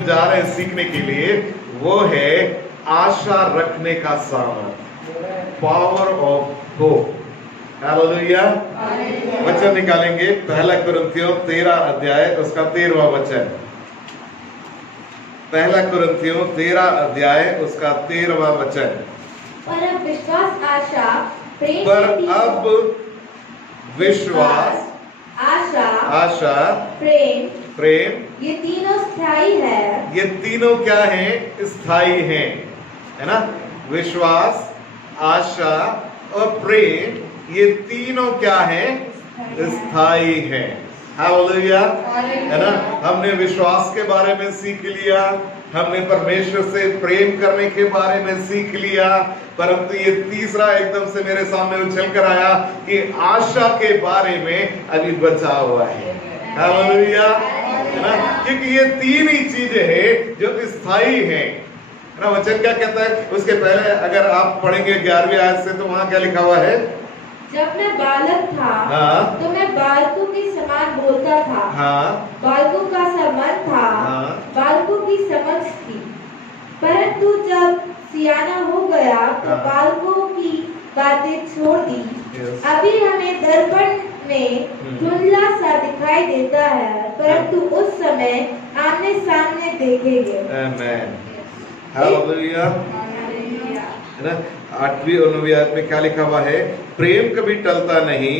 जा रहे हैं सीखने के लिए, वो है आशा रखने का सामर्थ, पावर ऑफ होप। हालेलुया। वचन निकालेंगे, पहला कुरिन्थियों 13 अध्याय उसका 13वां वचन। पहला कुरिन्थियों 13 अध्याय उसका 13वां वचन। पर अब विश्वास, आशा, प्रेम, आशा, प्रेम, ये तीनों स्थायी है। ये तीनों क्या है? स्थायी हैं, है ना। विश्वास, आशा और प्रेम, ये तीनों क्या है? स्थायी हैं। हालेलुया, है ना। हमने विश्वास के बारे में सीख लिया, हमने परमेश्वर से प्रेम करने के बारे में सीख लिया, परंतु ये तीसरा एकदम से मेरे सामने उछल कर आया कि आशा के बारे में अभी बचा हुआ है। हालेलुया, है ना। क्योंकि ये तीन ही चीजें हैं जो स्थायी हैं, है ना। वचन क्या कहता है? उसके पहले अगर आप पढ़ेंगे 11वीं आयत से, तो वहां क्या लिखा हुआ है? जब मैं बालक था, तो मैं बालकों के समान बोलता था, बालकों का सा मन था, बालकों की समझ थी। परंतु जब सियाना हो गया तो बालकों की बातें छोड़ दी। अभी हमें दर्पण में धुंधला सा दिखाई देता है, परंतु उस समय आमने सामने देखेंगे। आमेन। हालेलुया, है ना। 8वीं और 9वीं आयत में क्या लिखा हुआ है? प्रेम कभी टलता नहीं,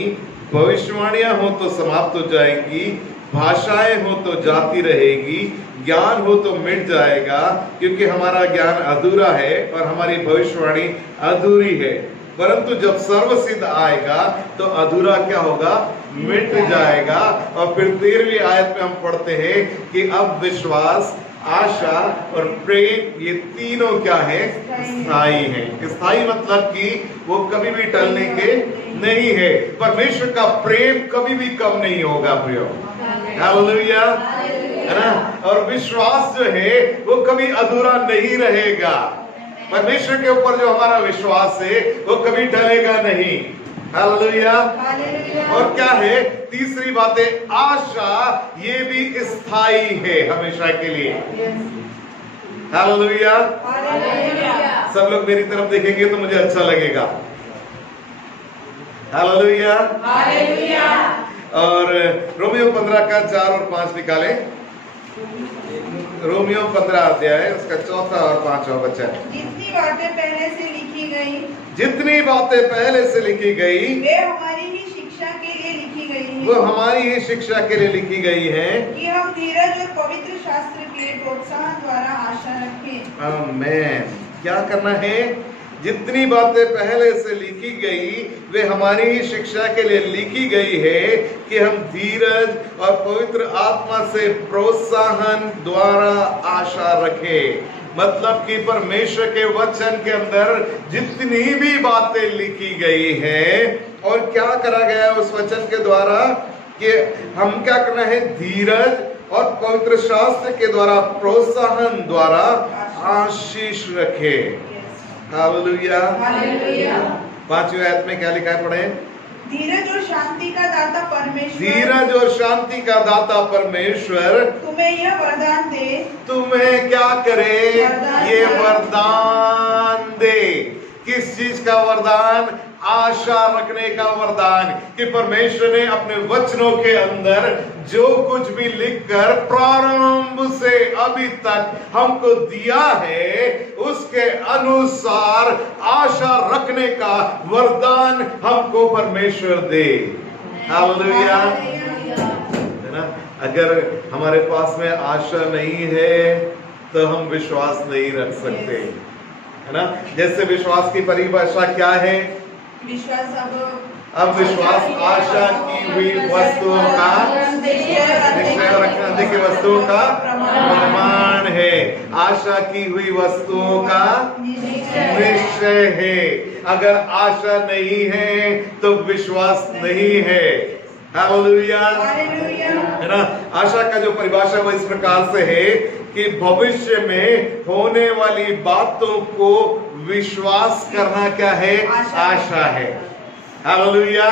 भविष्यवाणियां हो तो समाप्त हो जाएंगी, भाषाएं हो तो जाती रहेगी, ज्ञान हो तो मिट जाएगा, क्योंकि हमारा ज्ञान अधूरा है और हमारी भविष्यवाणी अधूरी है। परंतु जब सर्वसिद्ध आएगा तो अधूरा क्या होगा? मिट जाएगा। और फिर 13वीं आयत में हम पढ़ते हैं कि अब विश्वास, आशा और प्रेम, ये तीनों क्या है? स्थायी हैं। स्थायी मतलब कि वो कभी भी टलने के नहीं है। परमेश्वर का प्रेम कभी भी कम नहीं होगा प्रियो। हालेलुया, है ना। और विश्वास जो है वो कभी अधूरा नहीं रहेगा। परमेश्वर के ऊपर जो हमारा विश्वास है वो कभी टलेगा नहीं। हालेलुया। और क्या है? तीसरी बात है आशा, ये भी स्थायी है हमेशा के लिए। हालेलुया। सब लोग मेरी तरफ देखेंगे तो मुझे अच्छा लगेगा। हालेलुया। और रोमियो 15 का 4 और 5 निकालें। रोमियो 15 अध्याय उसका 4था और 5वां वचन। जितनी बातें पहले से लिखी गई, जितनी बातें पहले से लिखी गई, वे हमारी ही शिक्षा के लिए लिखी गई हैं। वो हमारी ही शिक्षा के लिए लिखी गई है कि हम धीरज और पवित्र शास्त्र के प्रोत्साहन द्वारा आशा रखें। आमेन। क्या करना है? जितनी बातें पहले से लिखी गई वे हमारी ही शिक्षा के लिए लिखी गई है कि हम धीरज और पवित्र आत्मा से प्रोत्साहन द्वारा आशा रखें। मतलब कि परमेश्वर के वचन के अंदर जितनी भी बातें लिखी गई हैं और क्या करा गया है उस वचन के द्वारा, कि हम क्या करना है? धीरज और पवित्र शास्त्र के द्वारा प्रोत्साहन द्वारा आशीष रखें। हालेलुया। 5वीं आयत में क्या लिखा है? पढ़े। धीरज और शांति का दाता परमेश्वर, धीरज और शांति का दाता परमेश्वर तुम्हें यह वरदान दे। तुम्हें क्या करे? ये वरदान दे। किस चीज का वरदान? आशा रखने का वरदान, कि परमेश्वर ने अपने वचनों के अंदर जो कुछ भी लिखकर प्रारंभ से अभी तक हमको दिया है उसके अनुसार आशा रखने का वरदान हमको परमेश्वर दे। हालेलुया, है ना। अगर हमारे पास में आशा नहीं है तो हम विश्वास नहीं रख सकते, है ना। जैसे विश्वास की परिभाषा क्या है? विश्वास अब विश्वास आशा की हुई वस्तुओं का निश्चय रखने की वस्तुओं का प्रमाण है। आशा की हुई वस्तुओं का निश्चय है। अगर आशा नहीं है तो विश्वास नहीं है। हालेलुया, है ना। आशा का जो परिभाषा वो इस प्रकार से है कि भविष्य में होने वाली बातों को विश्वास करना क्या है? आशा है। Hallelujah,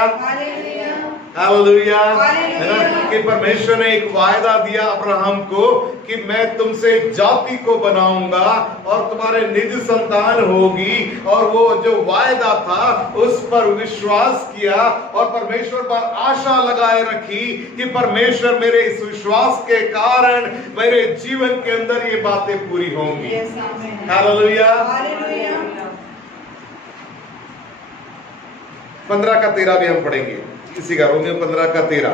hallelujah, hallelujah. है ना, कि परमेश्वर ने एक वायदा दिया अब्राहम को कि मैं तुमसे एक जाति को बनाऊंगा और तुम्हारे निज संतान होगी, और वो जो वायदा था उस पर विश्वास किया और परमेश्वर पर आशा लगाए रखी कि परमेश्वर मेरे इस विश्वास के कारण मेरे जीवन के अंदर ये बातें पूरी होंगी। Yes, amen. हालेलुया। हालेलुया। 15 का 13 भी हम पढ़ेंगे इसी का, रोमियो 15 का 13।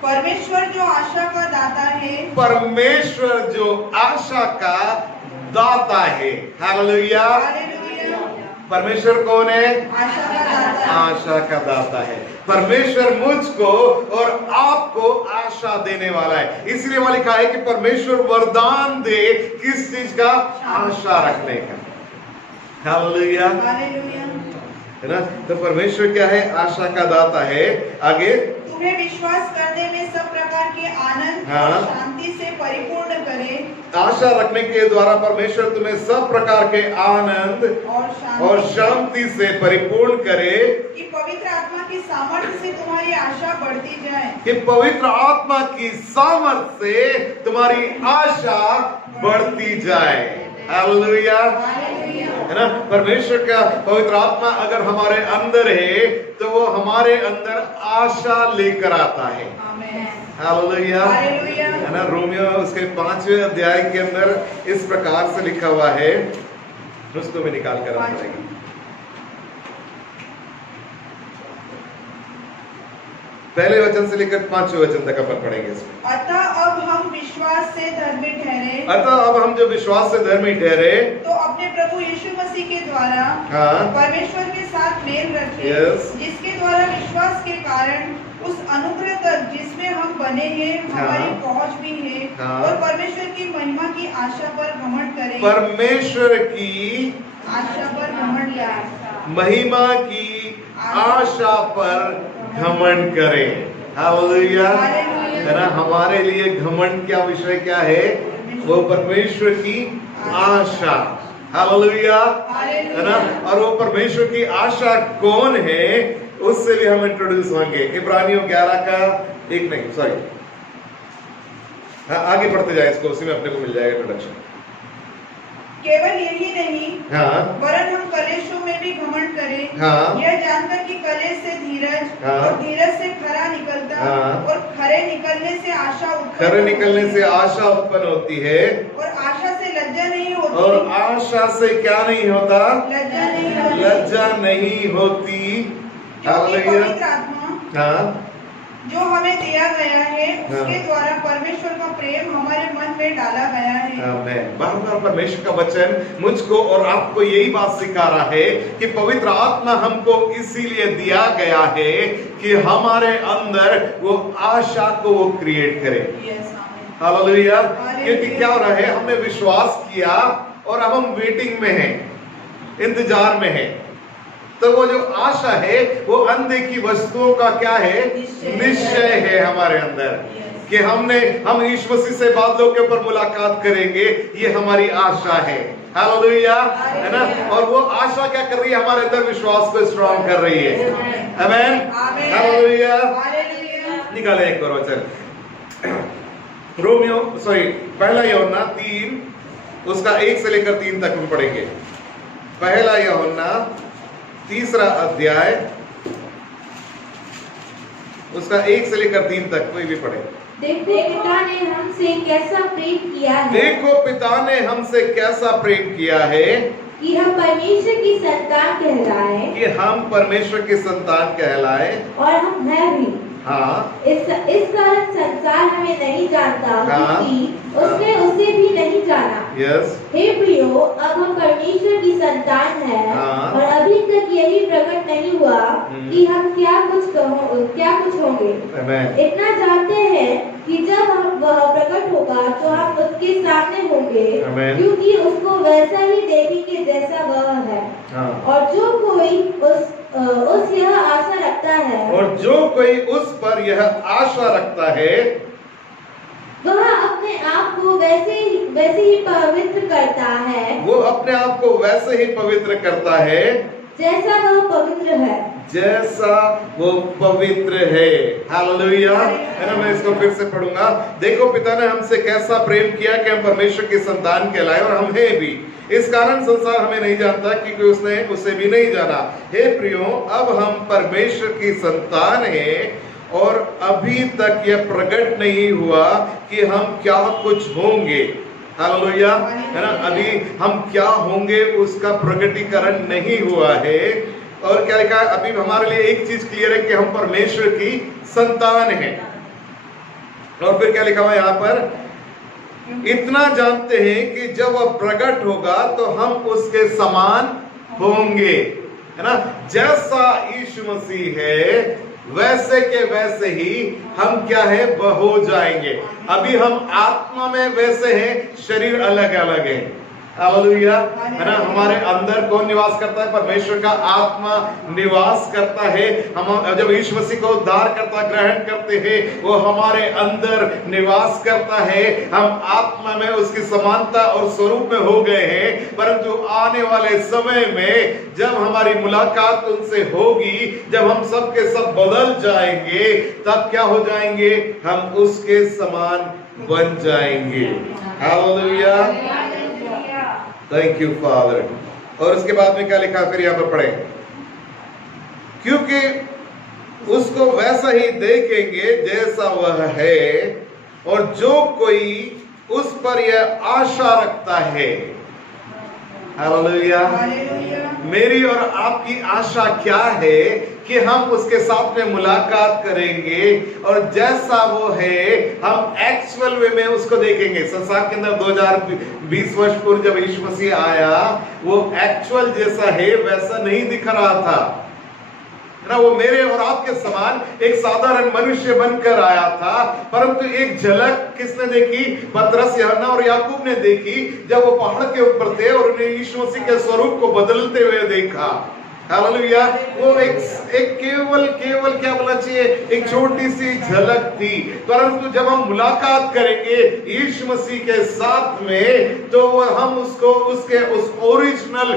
परमेश्वर जो आशा का दाता है, परमेश्वर जो आशा का दाता है। हालेलुया। हालेलुया। परमेश्वर कौन है? आशा का दाता। आशा का दाता है। परमेश्वर मुझको और आपको आशा देने वाला है। इसलिए वहां लिखा है कि परमेश्वर वरदान दे किस चीज का? आशा रखने का। Hallelujah, hallelujah. है ना। तो परमेश्वर क्या है? आशा का दाता है। आगे, तुम्हें विश्वास करने में सब प्रकार के आनंद हाँ। और शांति से परिपूर्ण करे आशा रखने के द्वारा परमेश्वर तुम्हें सब प्रकार के आनंद और शांति से परिपूर्ण करे, कि पवित्र आत्मा की सामर्थ्य से तुम्हारी आशा बढ़ती जाए। कि पवित्र आत्मा की सामर्थ्य से तुम्हारी आशा बढ़ती जाए। Hallelujah, hallelujah. है ना। परमेश्वर का पवित्र आत्मा अगर हमारे अंदर है तो वो हमारे अंदर आशा लेकर आता है। आमेन। Hallelujah, hallelujah. है ना। रोमियो उसके 5वें अध्याय के अंदर इस प्रकार से लिखा हुआ है, उसको भी निकाल कर हम पढ़ेंगे। पहले वचन से लेकर 5वें वचन तक अपन पढ़ेंगे इसमें। अतः अब हम विश्वास से धर्मी ठहरे, अतः अब हम जो विश्वास से धर्मी ठहरे, तो अपने प्रभु यीशु मसीह के द्वारा हाँ, परमेश्वर के साथ मेल रखें, Yes. जिसके द्वारा विश्वास के कारण उस अनुग्रह तक जिसमें हम बने हैं हमारी हाँ। पहुंच भी है, हाँ। और परमेश्वर की महिमा की आशा पर घमंड करें। परमेश्वर की आशा पर घमंड करें। महिमा की आशा पर घमंड करें। हालेलुया, है ना। हमारे लिए घमंड क्या विषय क्या है? वो परमेश्वर की आशा। हालेलुया, है ना। और वो परमेश्वर की आशा कौन है उससे भी हम इंट्रोड्यूस होंगे। इब्रानियों 11 का 1 नहीं, सॉरी, हाँ, आगे बढ़ते जाए इसको, उसी में अपने को मिल जाएगा इंट्रोडक्शन। केवल यही नहीं, हाँ, वरन हम कलेशों में भी घमंड करें, हाँ। यह जानकर कि कलेश से धीरज, हाँ। और धीरज से खरा निकलता, हाँ। और खरे निकलने से आशा उत्पन्न खरे निकलने होती से है, आशा उत्पन्न होती है, और आशा से लज्जा नहीं और होती। आशा से क्या नहीं होता? लज्जा नहीं होती। लज्जा नहीं होती। क्योंकि हालेलुया, पवित्र आत्मा हाँ, जो हमें दिया गया है उसके हाँ। द्वारा परमेश्वर का प्रेम हमारे मन में डाला गया है। आमेन। बार बार परमेश्वर का वचन मुझको और आपको यही बात सिखा रहा है कि पवित्र आत्मा हमको इसीलिए दिया गया है कि हमारे अंदर वो आशा को वो क्रिएट करे। Yes, आमीन। Hallelujah, hallelujah. क्योंकि क्या हो रहा है, हमने विश्वास किया और अब हम वेटिंग में हैं, इंतजार में हैं। तो वो जो आशा है वो अनदेखी वस्तुओं का क्या है? निश्चय है हमारे अंदर, कि हम यीशु मसीह से बादलों के ऊपर मुलाकात करेंगे, ये हमारी आशा है। हालेलुया, है ना। और वो आशा क्या कर रही है? हमारे अंदर विश्वास को स्ट्रॉन्ग कर रही है। आमेन, आमीन। हालेलुया। हालेलुया। निकाले एक और वचन, रोमियो सॉरी पहला यूहन्ना 3 उसका 1 से लेकर 3 तक हम पढ़ेंगे। पहला यूहन्ना 3 अध्याय उसका 1 से लेकर 3 तक, कोई भी पढ़े। देखो पिता ने हमसे कैसा प्रेम किया है, देखो पिता ने हमसे कैसा प्रेम किया है कि हम परमेश्वर की संतान कहलाए, कि हम परमेश्वर के संतान कहलाए। और हम हैं भी। हाँ, इस कारण संसार हमें नहीं जानता, हाँ। क्योंकि उसने उसे भी नहीं जाना। यस, हे प्रियो, अब हम परमेश्वर की संतान हैं, हाँ। और अभी तक यही प्रकट नहीं हुआ कि हम क्या कुछ होंगे। आमेन। इतना जानते हैं कि जब वह प्रकट होगा तो हम उसके सामने होंगे, आमेन। क्योंकि उसको वैसा ही देखेंगे जैसा वह है। हाँ। और जो कोई उस यह आशा रखता है, और जो कोई उस पर यह आशा रखता है, वह अपने आप को वैसे ही पवित्र करता है, वो अपने आप को वैसे ही पवित्र करता है जैसा वह पवित्र है। जैसा वो पवित्र है। हालेलुया। है ना, मैं इसको फिर से पढ़ूंगा। देखो पिता ने हमसे कैसा प्रेम किया कि हम परमेश्वर की संतान कहलाए, और हम हैं भी। इस कारण संसार हमें नहीं जानता क्योंकि उसने उसे भी नहीं जाना। हे प्रियो, अब हम परमेश्वर की संतान हैं और अभी तक यह प्रकट नहीं हुआ कि हम क्या कुछ होंगे। हालेलुया। है ना, अभी हम क्या होंगे उसका प्रकटीकरण नहीं हुआ है। और क्या लिखा है, अभी हमारे लिए एक चीज क्लियर है कि हम परमेश्वर की संतान हैं। और फिर क्या लिखा हुआ है यहाँ पर, इतना जानते हैं कि जब वह प्रकट होगा तो हम उसके समान होंगे। है ना, जैसा यीशु मसीह है वैसे के वैसे ही हम क्या है, हो जाएंगे। अभी हम आत्मा में वैसे हैं, शरीर अलग अलग है। हालेलुया। है ना, हमारे अंदर कौन निवास करता है? परमेश्वर का आत्मा निवास करता है। हम जब यीशु मसीह को उद्धार करता ग्रहण करते हैं, वो हमारे अंदर निवास करता है। हम आत्मा में उसकी समानता और स्वरूप में हो गए हैं। परंतु आने वाले समय में जब हमारी मुलाकात उनसे होगी, जब हम सब के सब बदल जाएंगे, तब क्या हो जाएंगे? हम उसके समान बन जाएंगे। हालेलुया। Thank you father. और उसके बाद में क्या लिखा, फिर यहां पर पढ़ें, क्योंकि उसको वैसा ही देखेंगे जैसा वह है, और जो कोई उस पर यह आशा रखता है। हालेलुया। मेरी और आपकी आशा क्या है कि हम उसके साथ में मुलाकात करेंगे और जैसा वो है हम एक्चुअल वे में उसको देखेंगे। संसार के अंदर 2020 वर्ष पूर्व जब यीशु मसीह आया, वो एक्चुअल जैसा है वैसा नहीं दिख रहा था ना। वो मेरे और आपके समान एक साधारण मनुष्य बनकर आया था, परंतु एक झलक किसने देखी? पतरस, यूहन्ना और याकूब ने देखी, जब वो पहाड़ के ऊपर थे और उन्हें यीशु मसीह के स्वरूप को बदलते हुए देखा। हालेलुया। वो एक केवल क्या बोलना चाहिए, एक छोटी सी झलक थी। परंतु जब हम मुलाकात करेंगे यीशु मसीह के साथ में, तो हम उसको उसके उस ओरिजिनल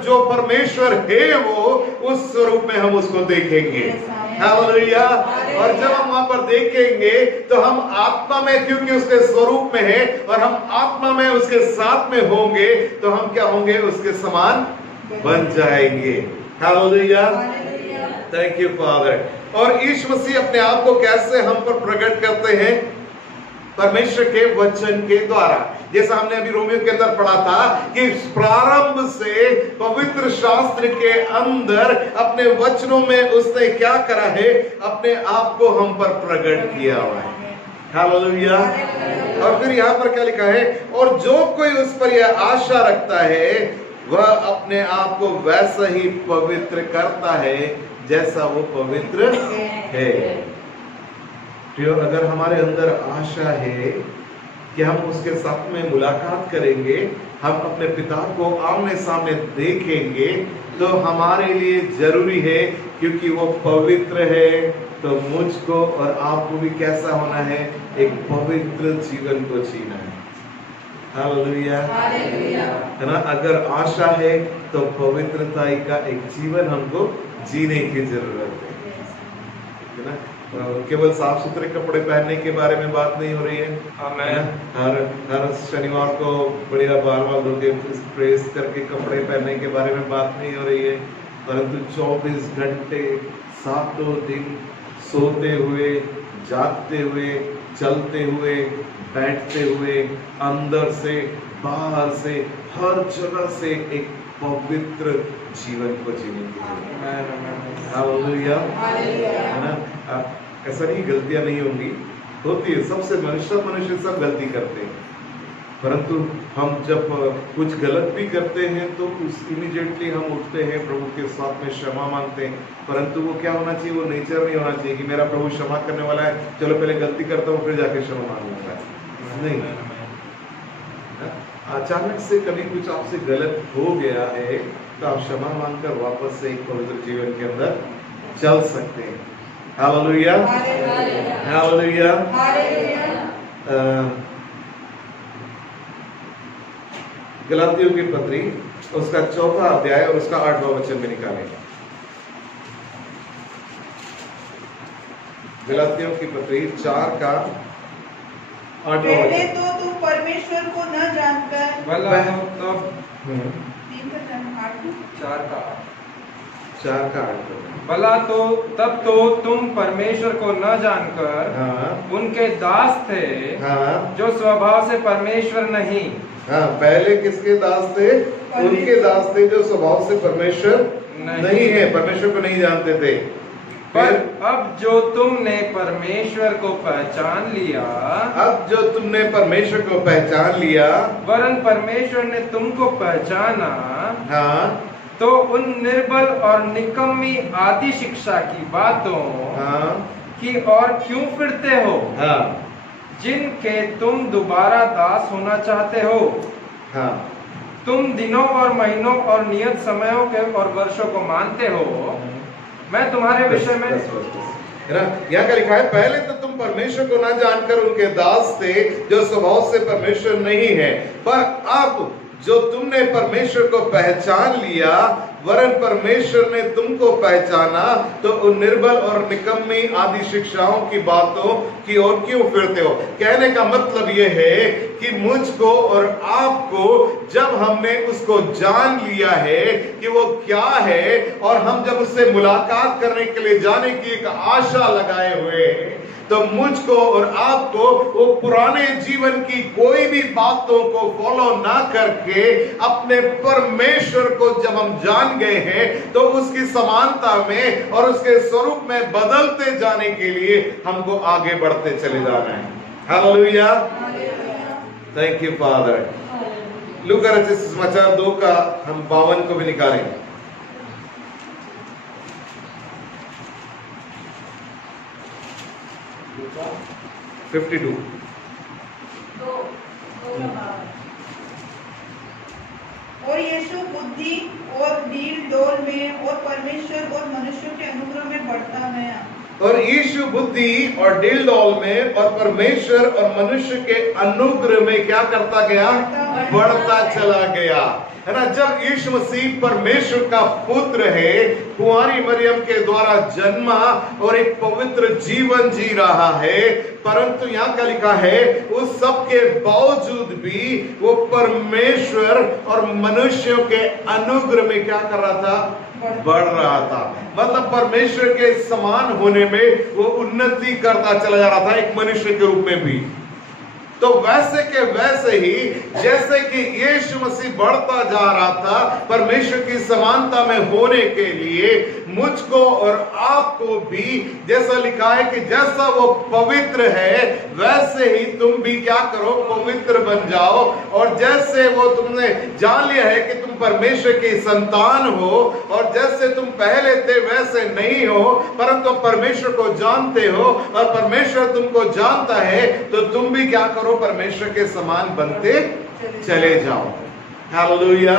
जो परमेश्वर है वो उस स्वरूप में हम उसको देखेंगे। हालेलुया। और जब हम वहां पर देखेंगे तो हम आत्मा में, क्योंकि उसके स्वरूप में है, और हम आत्मा में उसके साथ में होंगे, तो हम क्या होंगे? उसके समान बन जाएंगे। हालेलुया। Thank you father. और यीशु मसीह अपने आप को कैसे हम पर प्रकट करते हैं? परमेश्वर के वचन के द्वारा। जैसा हमने अभी रोमियो के अंदर पढ़ा था कि प्रारंभ से पवित्र शास्त्र के अंदर अपने वचनों में उसने क्या करा है? अपने आप को हम पर प्रकट किया हुआ है। हालेलुया। और फिर यहाँ पर क्या लिखा है? और जो कोई उस पर यह आशा रखता है वह अपने आप को वैसा ही पवित्र करता है जैसा वो पवित्र है। तो अगर हमारे अंदर आशा है कि हम उसके साथ में मुलाकात करेंगे, हम अपने पिता को आमने सामने देखेंगे, तो हमारे लिए जरूरी है, क्योंकि वो पवित्र है, तो मुझको और आपको भी कैसा होना है? एक पवित्र जीवन को जीना है। हालेलुया। है ना, अगर आशा है तो पवित्रता का एक जीवन हमको जीने की जरूरत है ना। केवल साफ सुथरे कपड़े पहनने के बारे में बात नहीं हो रही है। हर शनिवार को बढ़िया बाल धो के प्रेस करके कपड़े पहनने के बारे में बात नहीं हो रही है, परंतु 24 घंटे 7 दिन सोते हुए, जागते हुए, चलते हुए, बैठते हुए, अंदर से बाहर से हर जगह से एक पवित्र जीवन को जीने की जरूरत है। हालेलुया। है ना, ऐसा नहीं गलतियां नहीं होंगी, होती है। सबसे मनुष्य सब गलती करते हैं, परंतु हम जब कुछ गलत भी करते हैं तो उस इमीडिएटली हम उठते हैं, प्रभु के साथ में क्षमा मांगते हैं। परंतु वो क्या होना चाहिए? वो नेचर नहीं होना चाहिए कि मेरा प्रभु क्षमा करने वाला है, चलो पहले गलती करता हूँ फिर जाके क्षमा मांगूंगा। नहीं, अचानक से कभी कुछ आपसे गलत हो गया है तो आप क्षमा मांगकर वापस से एक पवित्र जीवन के अंदर चल सकते हैं। हालेलुया। हालेलुया। गलातियों की पत्री उसका 4वां अध्याय और उसका 8वां वचन में निकालें। गलातियों की पत्री 4 का 8वां पहले वचन। तो तुम परमेश्वर को न जानकर भला हो तब 3 का 8 4 का 4 का 8 भला तो तब तो तुम परमेश्वर को न जानकर हाँ उनके दास थे हाँ जो स्वभाव से परमेश्वर नहीं। हाँ, पहले किसके दास थे? उनके दास थे जो स्वभाव से परमेश्वर नहीं है, परमेश्वर को नहीं जानते थे। पर अब जो तुमने परमेश्वर को पहचान लिया, अब जो तुमने परमेश्वर को पहचान लिया, वरन परमेश्वर ने तुमको पहचाना, हाँ तो उन निर्बल और निकम्मी आदि शिक्षा की बातों हाँ की और क्यों फिरते हो, हाँ जिनके तुम दोबारा दास होना चाहते हो। हाँ तुम दिनों और महीनों और नियत समयों के और वर्षों को मानते हो। मैं तुम्हारे विषय में है ना, यहाँ का लिखा है पहले तो तुम परमेश्वर को ना जानकर उनके दास थे जो स्वभाव से परमेश्वर नहीं है, पर अब जो तुमने परमेश्वर को पहचान लिया, वरन परमेश्वर ने तुमको पहचाना, तो उन निर्बल और निकम्मी आदि शिक्षाओं की बातों की ओर क्यों फिरते हो। कहने का मतलब यह है कि मुझको और आपको जब हमने उसको जान लिया है कि वो क्या है, और हम जब उससे मुलाकात करने के लिए जाने की एक आशा लगाए हुए हैं, तो मुझको और आपको वो पुराने जीवन की कोई भी बातों को फॉलो ना करके अपने परमेश्वर को जब हम जान गए हैं, तो उसकी समानता में और उसके स्वरूप में बदलते जाने के लिए हमको आगे बढ़ते चले जाना है। Hallelujah, thank you father. लूका रचित सुसमाचार 2 का हम 52 को भी निकालें। दो 52 और यीशु बुद्धि और डील डोल में और परमेश्वर और मनुष्यों के अनुग्रह में बढ़ता गया। और यीशु बुद्धि और दिल डोल में और परमेश्वर और मनुष्य के अनुग्रह में क्या करता गया? बढ़ता चला गया, है ना। जब यीशु मसीह परमेश्वर का पुत्र है, कुंवारी मरियम के द्वारा जन्मा और एक पवित्र जीवन जी रहा है, परंतु यहाँ का लिखा है उस सब के बावजूद भी वो परमेश्वर और मनुष्यों के अनुग्रह में क्या कर रहा था? बढ़ रहा था। मतलब परमेश्वर के समान होने में वो उन्नति करता चला जा रहा था एक मनुष्य के रूप में भी। तो वैसे के वैसे ही जैसे कि यीशु मसीह बढ़ता जा रहा था परमेश्वर की समानता में होने के लिए, मुझको और आपको भी जैसा लिखा है कि जैसा वो पवित्र है वैसे ही तुम भी क्या करो? पवित्र बन जाओ। और जैसे वो तुमने जान लिया है कि तुम परमेश्वर की संतान हो, और जैसे तुम पहले थे वैसे नहीं हो, परंतु परमेश्वर को जानते हो और परमेश्वर तुमको जानता है, तो तुम भी क्या करो? परमेश्वर के समान बनते चले जाओ। हालेलुया,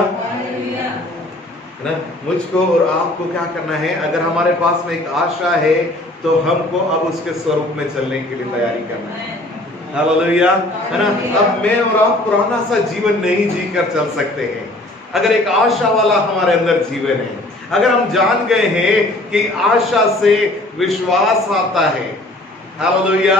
है ना। मुझको और आपको क्या करना है? अगर हमारे पास में एक आशा है तो हमको अब उसके स्वरूप में चलने के लिए तैयारी करना है। हालेलुया, है ना। अब मैं और आप पुराना सा जीवन नहीं जीकर चल सकते हैं। अगर एक आशा वाला हमारे अंदर जीवन है, अगर हम जान गए हैं कि आशा से विश्वास आता है, हालेलुया।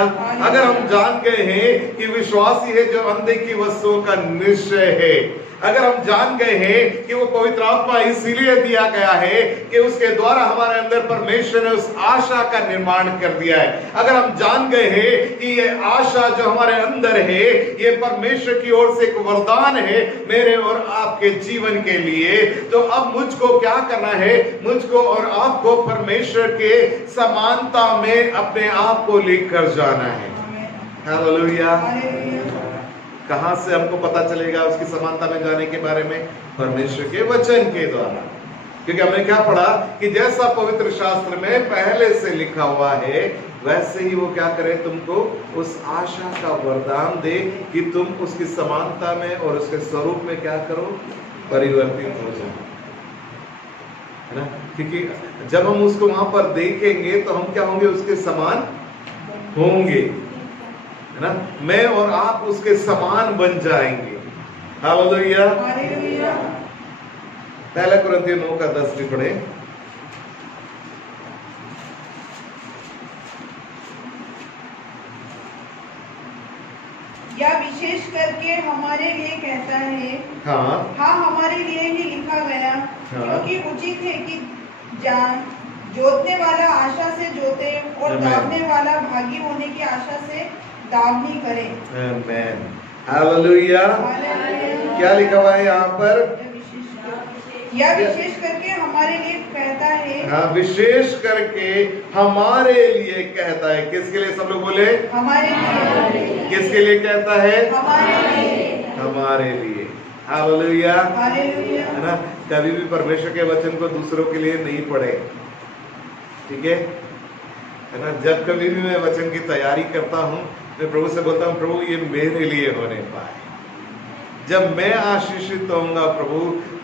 अगर हम जान गए हैं कि विश्वासी है जो अंधे की वस्तुओं का निश्चय है, अगर हम जान गए हैं कि वो पवित्र आत्मा इसीलिए दिया गया है कि उसके द्वारा हमारे अंदर परमेश्वर ने उस आशा का निर्माण कर दिया है, अगर हम जान गए हैं कि ये आशा जो हमारे अंदर है ये परमेश्वर की ओर से एक वरदान है मेरे और आपके जीवन के लिए, तो अब मुझको क्या करना है? मुझको और आपको परमेश्वर के समानता में अपने आप को लेकर जाना है। हालेलुया। कहां से हमको पता चलेगा उसकी समानता में जाने के बारे में? परमेश्वर के वचन के द्वारा। क्योंकि हमने क्या पढ़ा कि जैसा पवित्र शास्त्र में पहले से लिखा हुआ है वैसे ही वो क्या करे? तुमको उस आशा का वरदान दे कि तुम उसकी समानता में और उसके स्वरूप में क्या करो? परिवर्तित हो जाओ, है ना। क्योंकि जब हम उसको वहां पर देखेंगे तो हम क्या होंगे? उसके समान होंगे, है ना। मैं और आप उसके समान बन जाएंगे। हालेलुया। पहला कुरिन्थियों 9 का 10 भी पढ़े। या विशेष करके हमारे लिए कहता है। हाँ हाँ, हमारे लिए ही लिखा गया, हाँ। क्योंकि उचित है कि जोतने वाला आशा से जोते और Amen. दावने वाला भागी होने की आशा से दावनी करे। आमेन, हालेलुया। हालेलुया। क्या लिखा हुआ है यहाँ पर? या विशेष करके हमारे लिए कहता है। हाँ, विशेष करके हमारे लिए कहता है। किसके लिए? सब लोग बोले हमारे लिए। किसके लिए कहता है? हमारे लिए। हमारे लिए। Hallelujah, hallelujah. है ना। कभी भी परमेश्वर के वचन को दूसरों के लिए नहीं पढ़े, ठीक है ना। जब कभी भी मैं वचन की तैयारी करता हूँ, मैं प्रभु से बोलता हूँ, प्रभु ये मेरे लिए होने पाए। जब मैं आशीषित होऊंगा प्रभु,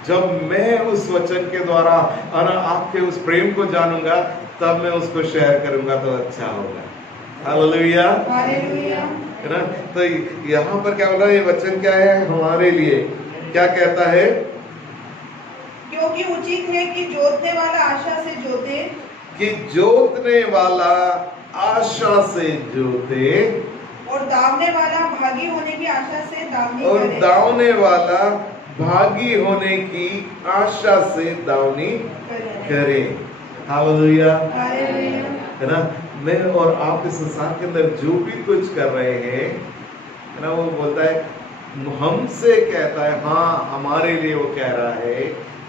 जब मैं उस वचन के द्वारा और आपके उस प्रेम को जानूंगा, तब मैं उसको शेयर करूंगा तो अच्छा होगा। Hallelujah, hallelujah. है ना। तो यहाँ पर क्या बोला? ये वचन क्या है? हमारे लिए। क्या कहता है? क्योंकि उचित है कि जोतने वाला आशा से जोते, कि जोतने वाला आशा से जोते और दावने वाला भागी होने की आशा से दावनी और करे। दावने वाला भागी होने की आशा से दावनी करे। Hallelujah, hallelujah. है ना। मैं और आप इस संसार के अंदर जो भी कुछ कर रहे हैं, है ना, वो बोलता है, हमसे कहता है, हाँ हमारे लिए वो कह रहा है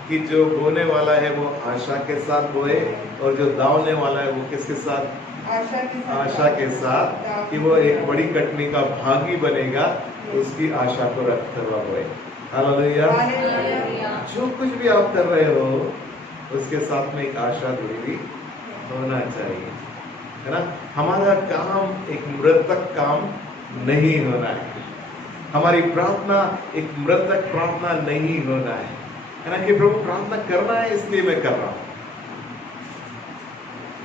कि जो बोने वाला है वो आशा के साथ बोए, और जो दावने वाला है वो किसके साथ? आशा के साथ, कि वो एक बड़ी कटनी का भागी बनेगा, उसकी आशा को रखते हुआ बोए। हालेलुया। जो कुछ भी आप कर रहे हो, उसके साथ में एक आशा जुड़ी हुई होना चाहिए, है ना। हमारा काम एक मृतक काम नहीं होना है। हमारी प्रार्थना एक मृतक प्रार्थना नहीं होना है ना, कि प्रभु प्रार्थना करना है इसलिए मैं कर रहा हूं,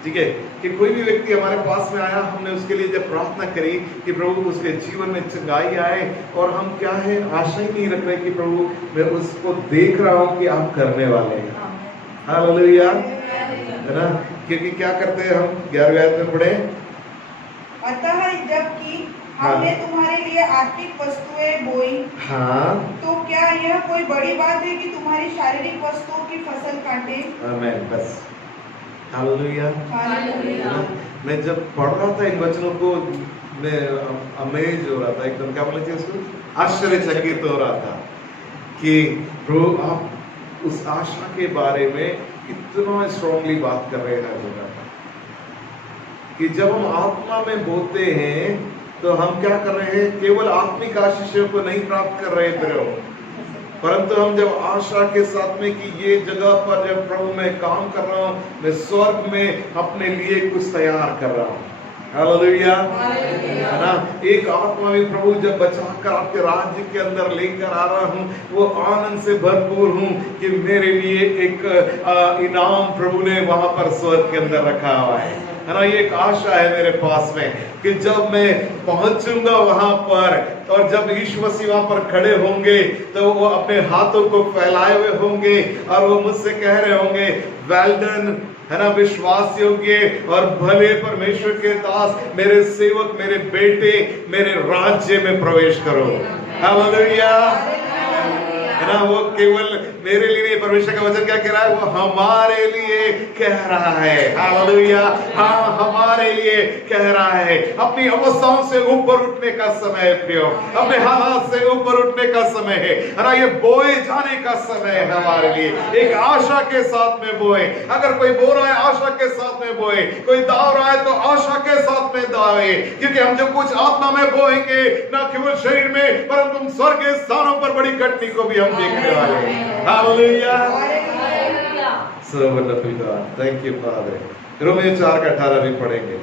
ठीक है। कि कोई भी व्यक्ति हमारे पास में आया, हमने उसके लिए जब प्रार्थना करी कि प्रभु उसके जीवन में चंगाई आए, और हम क्या है, आशा ही नहीं रख रहे कि प्रभु मैं उसको देख रहा हूं कि आप करने वाले हैं। हालेलुया, है ना। क्योंकि क्या करते हैं हम? 11वें आयत में पढ़े, अतः जबकि हमने तुम्हारे लिए आत्मिक वस्तुएं बोई, हाँ, तो क्या यह कोई बड़ी बात है कि तुम्हारी शारीरिक वस्तुओं की फसल काटे? आमेन। बस, हालेलुया। हालेलुया। मैं जब पढ़ रहा था इन वचनों को, मैं अमेज हो रहा था, एकदम क्या बोलते हैं उसको, आश्चर्यचकित हो रहा था कि प्रभु आप उस आशा के बारे में कितना स्ट्रांगली बात कर रहे हैं। कि जब हम आत्मा में बोते हैं तो हम क्या कर रहे हैं? केवल आत्मिक आशीषों को नहीं प्राप्त कर रहे प्रभु, परंतु हम जब आशा के साथ में कि ये जगह पर जब प्रभु मैं काम कर रहा हूँ, मैं स्वर्ग में अपने लिए कुछ तैयार कर रहा हूँ। हालेलुया, है ना। एक आत्मा में प्रभु जब बचाकर आपके राज्य के अंदर लेकर आ रहा हूँ, वो आनंद से भरपूर हूँ कि मेरे लिए एक इनाम प्रभु ने वहां पर स्वर्ग के अंदर रखा हुआ है ना। ये एक आशा है मेरे पास में कि जब मैं पहुंचूंगा वहां पर, और जब यीशु मसीह वहां पर खड़े होंगे, तो वो अपने हाथों को फैलाए हुए होंगे और वो मुझसे कह रहे होंगे, वेल डन, है ना, विश्वास योग्य और भले परमेश्वर के दास, मेरे सेवक, मेरे बेटे, मेरे राज्य में प्रवेश करो। हालेलुया, है ना। वो केवल मेरे लिए, परमेश्वर का वचन क्या कह रहा है? वो हमारे लिए कह रहा है। हालेलुया, हाँ हमारे लिए कह रहा है। अपनी अवस्थाओं से ऊपर उठने का समय है प्रियो, अपने हालात से ऊपर उठने का समय है ना। ये बोए जाने का समय है हमारे लिए, एक आशा के साथ में बोए। अगर कोई बो रहा है आशा के साथ में बोए, कोई दाव रहा है तो आशा के साथ में दावे, क्योंकि हम जो कुछ आत्मा में बोएंगे, न केवल शरीर में परंतु स्वर्ग के स्थानों पर बड़ी कटनी को भी हम देखने वाले हैं। Hallelujah, so wonderful God, thank you father. Romeo 4:18 भी पढ़ेंगे।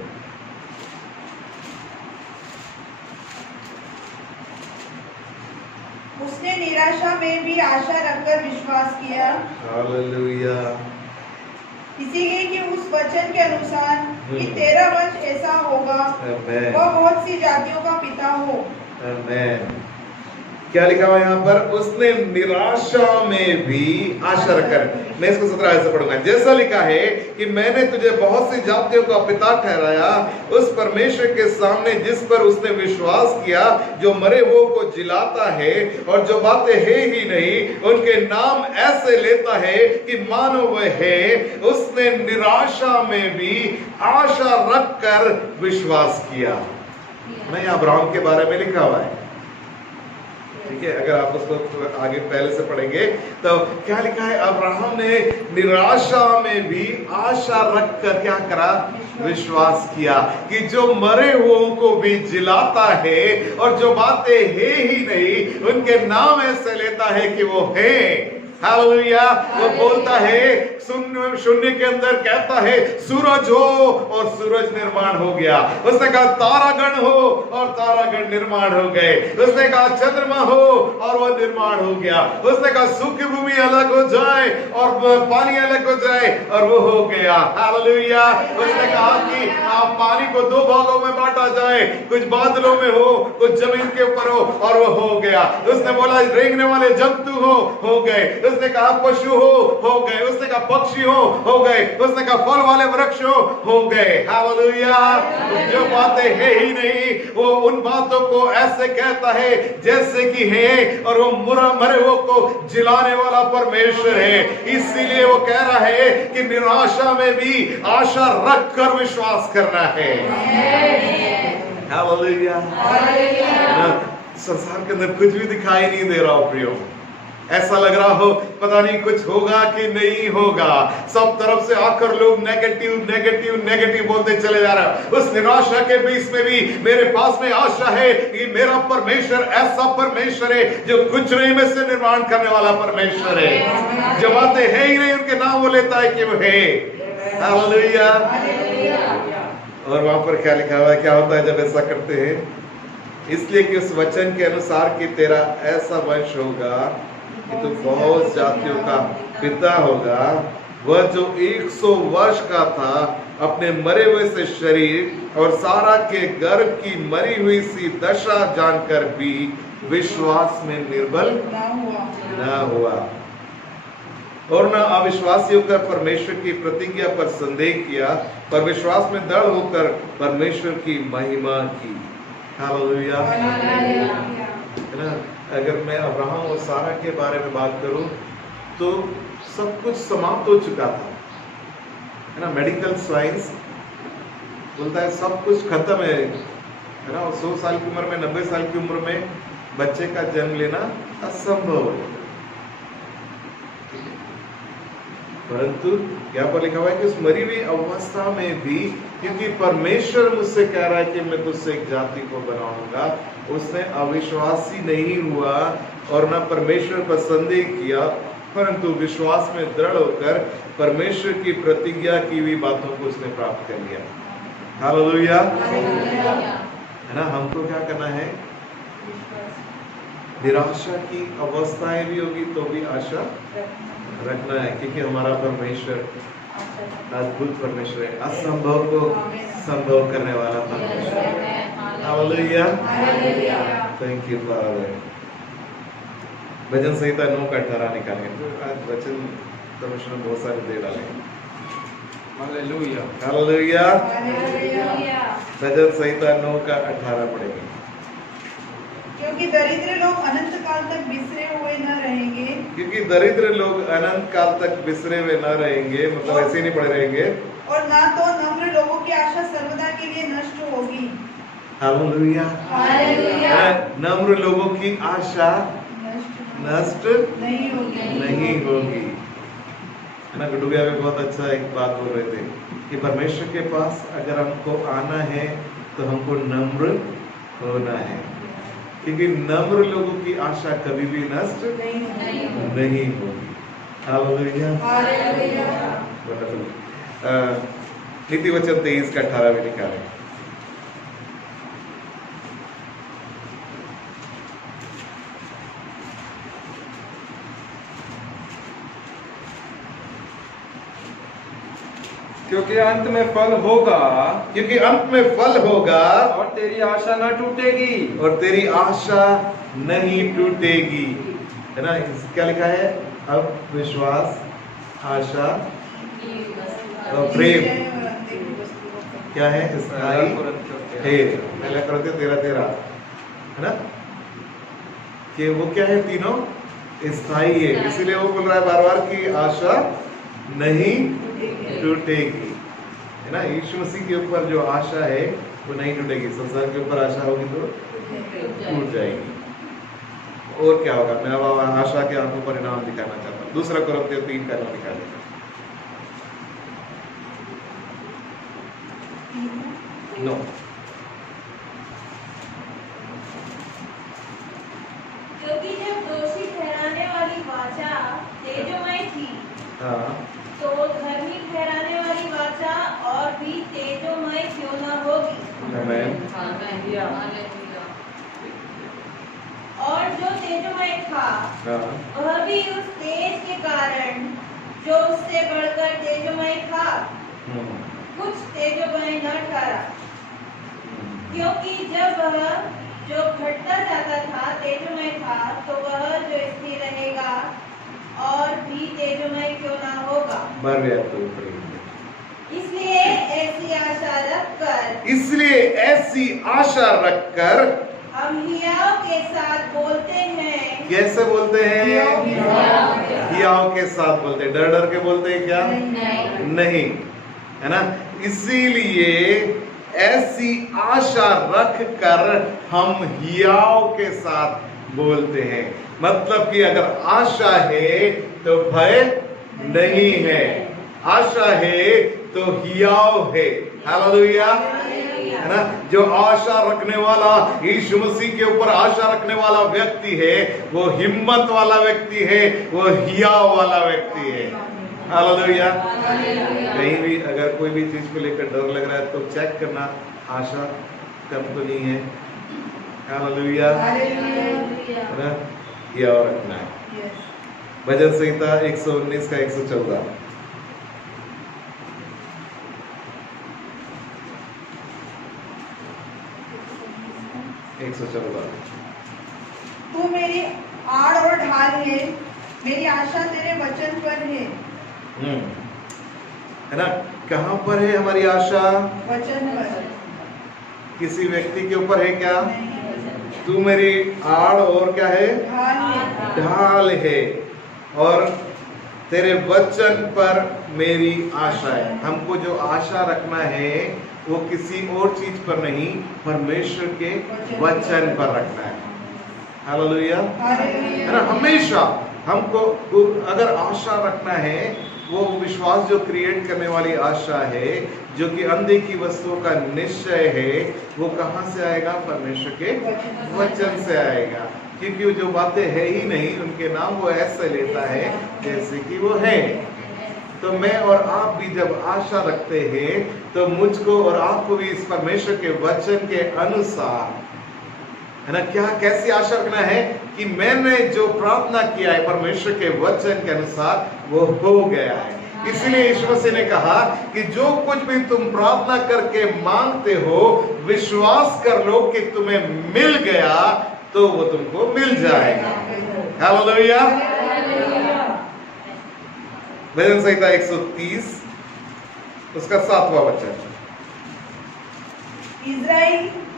उसने निराशा में भी आशा रखकर विश्वास किया। हालेलुया, इसीलिए कि उस वचन के अनुसार कि तेरा वंश ऐसा होगा, आमेन, वह बहुत सी जातियों का पिता हो। आमेन। क्या लिखा हुआ यहाँ पर? उसने निराशा में भी आशा रखकर, मैं इसको 17 से पढ़ूंगा। जैसा लिखा है कि मैंने तुझे बहुत सी जातियों का पिता ठहराया, उस परमेश्वर के सामने जिस पर उसने विश्वास किया, जो मरे हुओं को जिलाता है और जो बातें है ही नहीं उनके नाम ऐसे लेता है कि मानो वह है। उसने निराशा में भी आशा रखकर विश्वास किया। नहीं, अब्राहम के बारे में लिखा हुआ है, ठीक है। अगर आप उसको आगे पहले से पढ़ेंगे तो क्या लिखा है? अब्राहम ने निराशा में भी आशा रखकर क्या करा? विश्वास किया कि जो मरे हुओं को भी जिलाता है और जो बातें है ही नहीं उनके नाम ऐसे लेता है कि वो है। हालेलुया। वो बोलता है, शून्य के अंदर कहता है सूरज हो और सूरज निर्माण हो गया। उसने कहा तारागण हो और तारागण निर्माण हो गए। उसने कहा चंद्रमा हो और वह निर्माण हो गया। उसने कहा सूखी भूमि अलग हो जाए और पानी अलग हो जाए और वो हो गया। हालेलुया। उसने कहा कि आप पानी को 2 भागों में बांटा जाए, कुछ बादलों में हो, कुछ जमीन के ऊपर हो, और वो हो गया। उसने बोला रेंगने वाले जंतु हो गए। उसने कहा पशु हो गए। उसने कहा पक्षी हो गए। उसने कहा फल वाले वृक्ष हो गए। हालेलुया। जो बातें है ही नहीं वो उन बातों को ऐसे कहता है जैसे कि है, और वो मरे हुओं को जिलाने वाला परमेश्वर है। इसीलिए वो कह रहा है कि निराशा में भी आशा रखकर विश्वास करना है। हालेलुया। संसार के अंदर कुछ भी दिखाई नहीं दे रहा हो प्रियो, ऐसा लग रहा हो पता नहीं कुछ होगा कि नहीं होगा, सब तरफ से आकर लोग नेगेटिव नेगेटिव नेगेटिव बोलते चले जा रहे हैं। उस निराशा के बीच में भी मेरे पास में आशा है कि मेरा परमेश्वर ऐसा परमेश्वर है जो कुछ नहीं में से निर्माण करने वाला परमेश्वर है। जो बातें है ही नहीं उनके नाम वो लेता है कि वो है। हालेलुया। और वहां पर क्या लिखा हुआ है? क्या होता है जब ऐसा करते हैं? इसलिए कि उस वचन के अनुसार कि तेरा ऐसा वंश होगा कि तू बहुत जातियों का पिता होगा। वह जो 100 वर्ष का था अपने मरे हुए से शरीर और सारा के गर्भ की मरी हुई सी दशा जानकर भी विश्वास में निर्बल न हुआ और न अविश्वासियों का परमेश्वर की प्रतिज्ञा पर संदेह किया, पर विश्वास में दृढ़ होकर परमेश्वर की महिमा की। हालेलुया। है ना? अगर मैं अब्राहम और सारा के बारे में बात करूं तो सब कुछ समाप्त हो चुका था, है ना। मेडिकल साइंस बोलता है सब कुछ खत्म है ना। 100 साल की उम्र में, 90 साल की उम्र में बच्चे का जन्म लेना असंभव है। परंतु यहाँ पर लिखा हुआ है कि उस मरी हुई अवस्था में भी, क्योंकि परमेश्वर मुझसे कह रहा है कि मैं तुझसे एक जाति को बनाऊंगा, उसने अविश्वासी नहीं हुआ और न परमेश्वर पर संदेह किया, परंतु विश्वास में दृढ़ होकर परमेश्वर की प्रतिज्ञा की हुई बातों को उसने प्राप्त कर लिया। हालेलुया। है ना। हमको क्या करना है? निराशा की अवस्थाएं भी होगी तो भी आशा रखना है, क्योंकि हमारा परमेश्वर अद्भुत परमेश्वर है, असंभव को संभव करने वाला परमेश्वर। हालेलुया। Thank you father. भजन संहिता 9 का 18 निकालें। आज वचन परमेश्वर ने बहुत सारे दे डाले। हालेलुया। हालेलुया। भजन संहिता 9 का 18 पढ़ेंगे। क्योंकि दरिद्र लोग अनंत काल तक बिसरे हुए न रहेंगे। क्योंकि दरिद्र लोग अनंत काल तक बिसरे हुए न रहेंगे, मतलब ऐसे नहीं पड़े रहेंगे। और ना तो नम्र लोगों की आशा सर्वदा के लिए नष्ट होगी। हालेलुया। नम्र लोगों की आशा नष्ट नहीं होगी। है ना। गुड्डू भैया भी बहुत अच्छा एक बात बोल रहे थे कि परमेश्वर के पास अगर हमको आना है तो हमको नम्र होना है, क्योंकि नम्र लोगों की आशा कभी भी नष्ट नहीं होगी। हालेलुया। नीति वचन 23 का 18 में निकालें। क्योंकि अंत में फल होगा, क्योंकि अंत में फल होगा और तेरी आशा न टूटेगी, और तेरी आशा नहीं टूटेगी। है ना, क्या लिखा है? अब विश्वास, आशा और प्रेम क्या है? स्थायी है। पहला करते 13:13 है ना, कि वो क्या है? तीनों स्थायी है। इसीलिए वो बोल रहा है बार बार कि आशा नहीं टूटेगी। है ना, यीशु मसीह के ऊपर जो आशा है वो नहीं टूटेगी। संसार के ऊपर आशा होगी तो टूट जाएगी। और क्या होगा? मैं अब आशा के आपको परिणाम दिखाना चाहता हूँ। दूसरा कोरिन्थियों 3 का नाम दिखा देगा। नो, क्योंकि जब दोषी ठहराने वाली वाचा तेजोमय थी, हाँ, तो धर्मी ठहराने वाली वाचा और भी तेजोमय क्यों न होगी। आमेन। और जो तेजोमय था हाँ, वह भी उस तेज के कारण जो उससे बढ़कर तेजोमय था कुछ तेजोमय न ठहरा, क्योंकि जब वह जो घटता जाता था तेजोमय था, तो वह जो स्थिर रहेगा और भी तेजोमय क्यों ना होगा। मर गया तो ऊपर। इसलिए ऐसी आशा रखकर हम हियाव के साथ बोलते हैं। कैसे बोलते हैं? हियाव के साथ बोलते हैं। डर डर के बोलते हैं क्या? नहीं, है ना। इसीलिए ऐसी आशा रख कर हम हियाव के साथ बोलते हैं। मतलब कि अगर आशा है तो भय नहीं है, आशा है तो हियाव है। हालेलुया, है ना। जो आशा रखने वाला, यीशु मसीह के ऊपर आशा रखने वाला व्यक्ति है, वो हिम्मत वाला व्यक्ति है, वो हियाव वाला व्यक्ति है। हालेलुया। कहीं भी अगर कोई भी चीज को लेकर डर लग रहा है तो चेक करना आशा कम तो नहीं है। हालेलुया, है ना। हियाव रखना है। भजन संहिता 119 का 114। तू मेरी आड़ और ढाल है, मेरी आशा तेरे वचन पर है। है ना। कहाँ पर है हमारी आशा? वचन पर। किसी व्यक्ति के ऊपर है क्या? तू मेरी आड़ और क्या है? ढाल है, और तेरे वचन पर मेरी आशा है। हमको जो आशा रखना है वो किसी और चीज पर नहीं, परमेश्वर के वचन पर रखना है। हालेलुया, है ना। हमेशा हमको अगर आशा रखना है, वो विश्वास जो क्रिएट करने वाली आशा है, जो कि अनदेखी वस्तुओं का निश्चय है, वो कहाँ से आएगा? परमेश्वर के वचन से आएगा। क्योंकि जो बातें है ही नहीं, उनके नाम वो ऐसे लेता है जैसे कि वो है। तो मैं और आप भी जब आशा रखते हैं तो मुझको और आपको भी इस परमेश्वर के वचन के अनुसार, है ना, क्या कैसी आशा रखना है कि मैंने जो प्रार्थना किया है परमेश्वर के वचन के अनुसार वो हो गया है। इसलिए यीशु मसीह ने कहा कि जो कुछ भी तुम प्रार्थना करके मांगते हो, विश्वास कर लो कि तुम्हें मिल गया तो वो तुमको मिल जाएगा। हालेलुया। भजन संहिता 130 उसका 7वां वचन।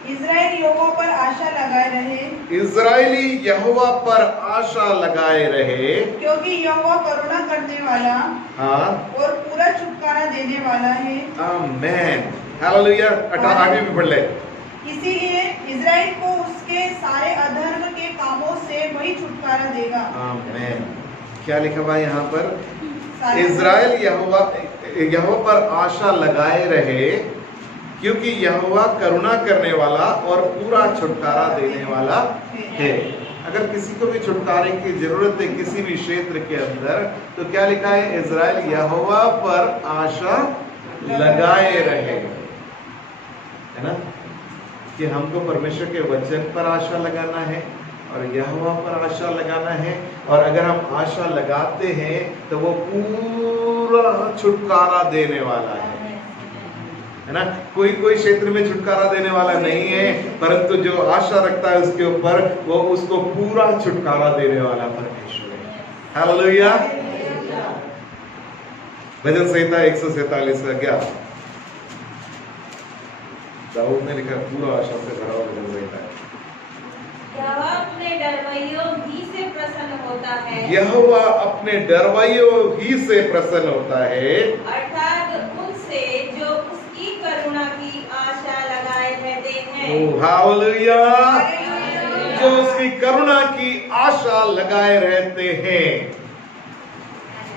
इज़राइल यहोवा पर आशा लगाए रहे। इज़राइली यहोवा पर आशा लगाए रहे, क्योंकि यहोवा करुणा करने वाला, हाँ, और पूरा छुटकारा देने वाला है। आमेन। हालेलुया। 8 में पढ़ ले। इसीलिए इज़राइल को उसके सारे अधर्म के कामों से वही छुटकारा देगा। आमेन। क्या लिखा हुआ है यहाँ पर? इज़राइल यहोवा पर आशा लगाए रहे, क्योंकि यहोवा करुणा करने वाला और पूरा छुटकारा देने वाला है। अगर किसी को भी छुटकारे की जरूरत है किसी भी क्षेत्र के अंदर, तो क्या लिखा है? इज़राइल यहोवा पर आशा लगाए रहे, है ना। कि हमको परमेश्वर के वचन पर आशा लगाना है और यहोवा पर आशा लगाना है। और अगर हम आशा लगाते हैं तो वो पूरा छुटकारा देने वाला है। है ना। कोई कोई क्षेत्र में छुटकारा देने वाला नहीं है, परंतु जो आशा रखता है उसके ऊपर वो उसको पूरा छुटकारा देने वाला परमेश्वर है। हालेलुया। भजन संहिता 147 का 11 दाऊद ने लिखा, पूरा आशा से भरा हुआ भजन संहिता है। यहोवा अपने डरवैयों ही से प्रसन्न होता है। यहोवा अपने डरवैयों ही से प्रसन्न होता है, अर्थात उनसे जो उसकी करुणा की आशा लगाए रहते हैं। हालेलुया। जो उसकी करुणा की आशा लगाए रहते हैं,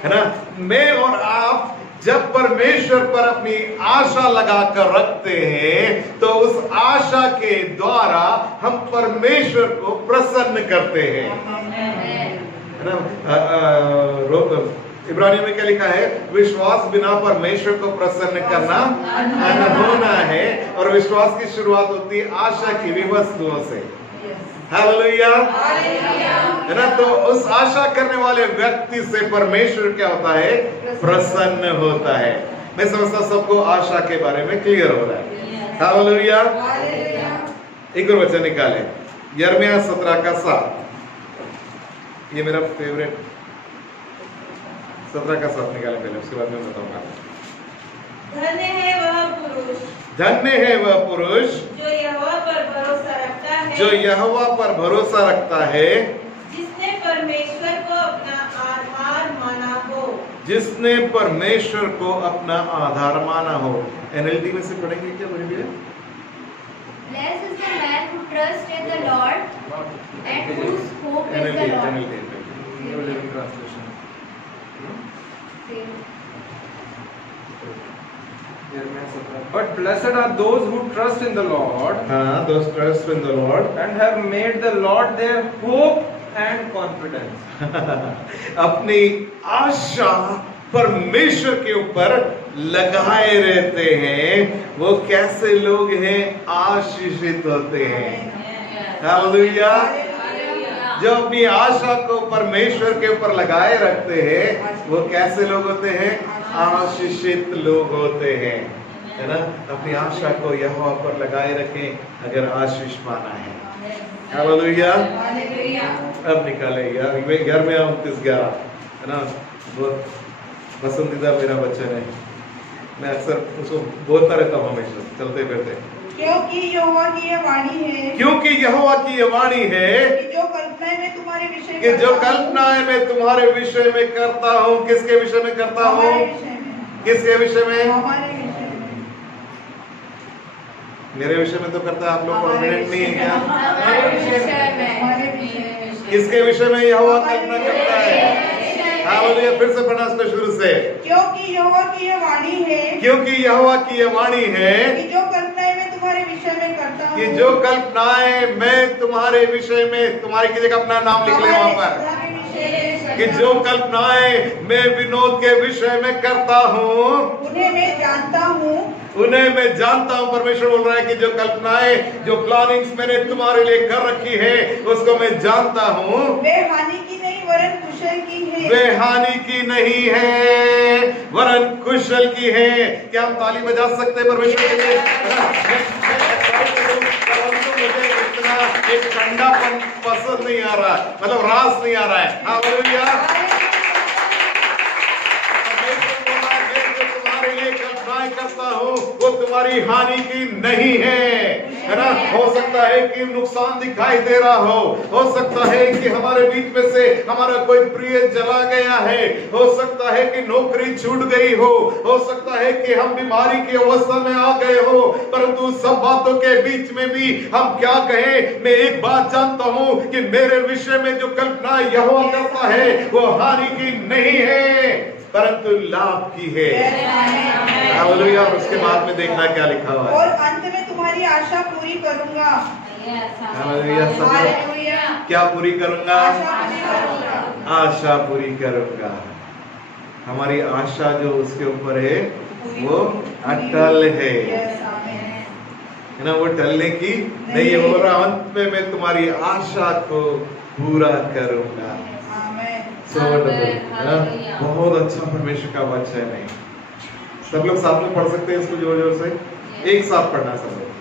है ना। मैं और आप जब परमेश्वर पर अपनी आशा लगाकर रखते हैं तो उस आशा के द्वारा हम परमेश्वर को प्रसन्न करते हैं, है ना। इब्रानियों में क्या लिखा है? विश्वास बिना परमेश्वर को प्रसन्न करना अनहोना है, और विश्वास की शुरुआत होती है आशा की भी वस्तुओं से। हालेलुया, है ना। तो उस आशा करने वाले व्यक्ति से परमेश्वर क्या होता है? प्रसन्न होता है। मैं समझता सबको आशा के बारे में क्लियर हो रहा है। हालेलुया। एक और वचन निकाले, यिर्मयाह 17 का 7। ये मेरा फेवरेट 17 का 7 निकाले पहले, उसके बाद मैं बताऊंगा। धन्य है वह पुरुष, धन्य है वह पुरुष जो यहोवा पर भरोसा रखता है, जो यहोवा पर भरोसा रखता है, जिसने परमेश्वर को अपना आधार माना हो। जिसने परमेश्वर को अपना आधार माना हो। एनएलटी में से पढ़ेंगे क्या बोलिए? Blessed is the man who trusts in the Lord and whose hope is the Lord. New living translation. But blessed are those who trust in the Lord, those trust in the Lord and have made the Lord their hope and confidence. अपनी आशा परमेश्वर के ऊपर लगाए रहते हैं। वो कैसे लोग हैं? आशीषित होते हैं। हालेलुया। जो अपनी आशा को परमेश्वर के ऊपर लगाए रखते हैं वो कैसे लोग होते हैं? आशीषित लोग होते हैं, है ना। अपनी आशा को यहोवा पर लगाए रखें अगर आशीष पाना है। हालेलुया। अब निकाले यार, यिर्मयाह 29:11, है ना। बहुत पसंदीदा मेरा वचन है, मैं अक्सर उसको बोलता रहता हूँ हमेशा चलते फिरते। क्योंकि यहोवा की यह वाणी है, क्योंकि यहोवा की यह वाणी है कि जो कल्पनाएं मैं तुम्हारे विषय कि जो कल्पनाएं मैं तुम्हारे विषय में करता हूँ। किसके विषय में करता हूँ? किसके विषय में? हमारे विषय में। मेरे विषय में तो करता है, आप लोग कॉन्फिडेंट नहीं है क्या? हमारे विषय में। किसके विषय में यहोवा कल्पना करता है? हालेलुया। फिर से पढ़ना इसको शुरू से। क्योंकि यहोवा की यह वाणी है, क्योंकि यहोवा की यह वाणी है कि जो कल्पनाएं मैं तुम्हारे विषय में करता हूँ। कि जो कल्पनाएं मैं तुम्हारे विषय में, तुम्हारी की जगह अपना नाम लिख ले वहां पर, कि जो कल्पनाएं मैं विनोद के विषय में करता हूँ उन्हें मैं जानता हूँ। उन्हें मैं जानता हूँ। परमेश्वर बोल रहा है कि जो कल्पनाएं, जो प्लानिंग्स मैंने तुम्हारे लिए कर रखी है उसको मैं जानता हूँ। वे हानि की नहीं वरन कुशल की है। वे हानि की नहीं है वरन कुशल की है। क्या हम ताली बजा सकते हैं परमेश्वर के लिए? मुझे इतना एक ठंडापन पसंद नहीं आ रहा, मतलब रास नहीं आ रहा है। हालेलुया। तुम्हारे लिए कल्पनाएं करता हूँ वो तुम्हारी हानि की नहीं है ना। हो सकता है कि नुकसान दिखाई दे रहा हो सकता है कि हमारे बीच में से हमारा कोई प्रिय चला गया है, हो सकता है कि नौकरी छूट गई हो सकता है कि हम बीमारी की अवस्था में आ गए हो, परंतु सब बातों के बीच में भी हम क्या कहें? मैं एक बात जानता हूँ कि मेरे विषय में जो कल्पना यहोवा करता है वो हानि की नहीं है परंतु लाभ की है। हालेलुया। और उसके बाद में देखना क्या लिखा हुआ है। और अंत में तुम्हारी आशा पूरी करूंगा। हालेलुया। क्या पूरी करूंगा? आशा पूरी करूंगा। हमारी आशा जो उसके ऊपर है वो अटल है ना। वो टलने की नहीं है। बोल रहा अंत में मैं तुम्हारी आशा को पूरा करूंगा। बहुत अच्छा परमेश्वर का वचन है। सब लोग साथ में पढ़ सकते हैं इसको जोर जोर से। एक साथ पढ़ना सब लोग।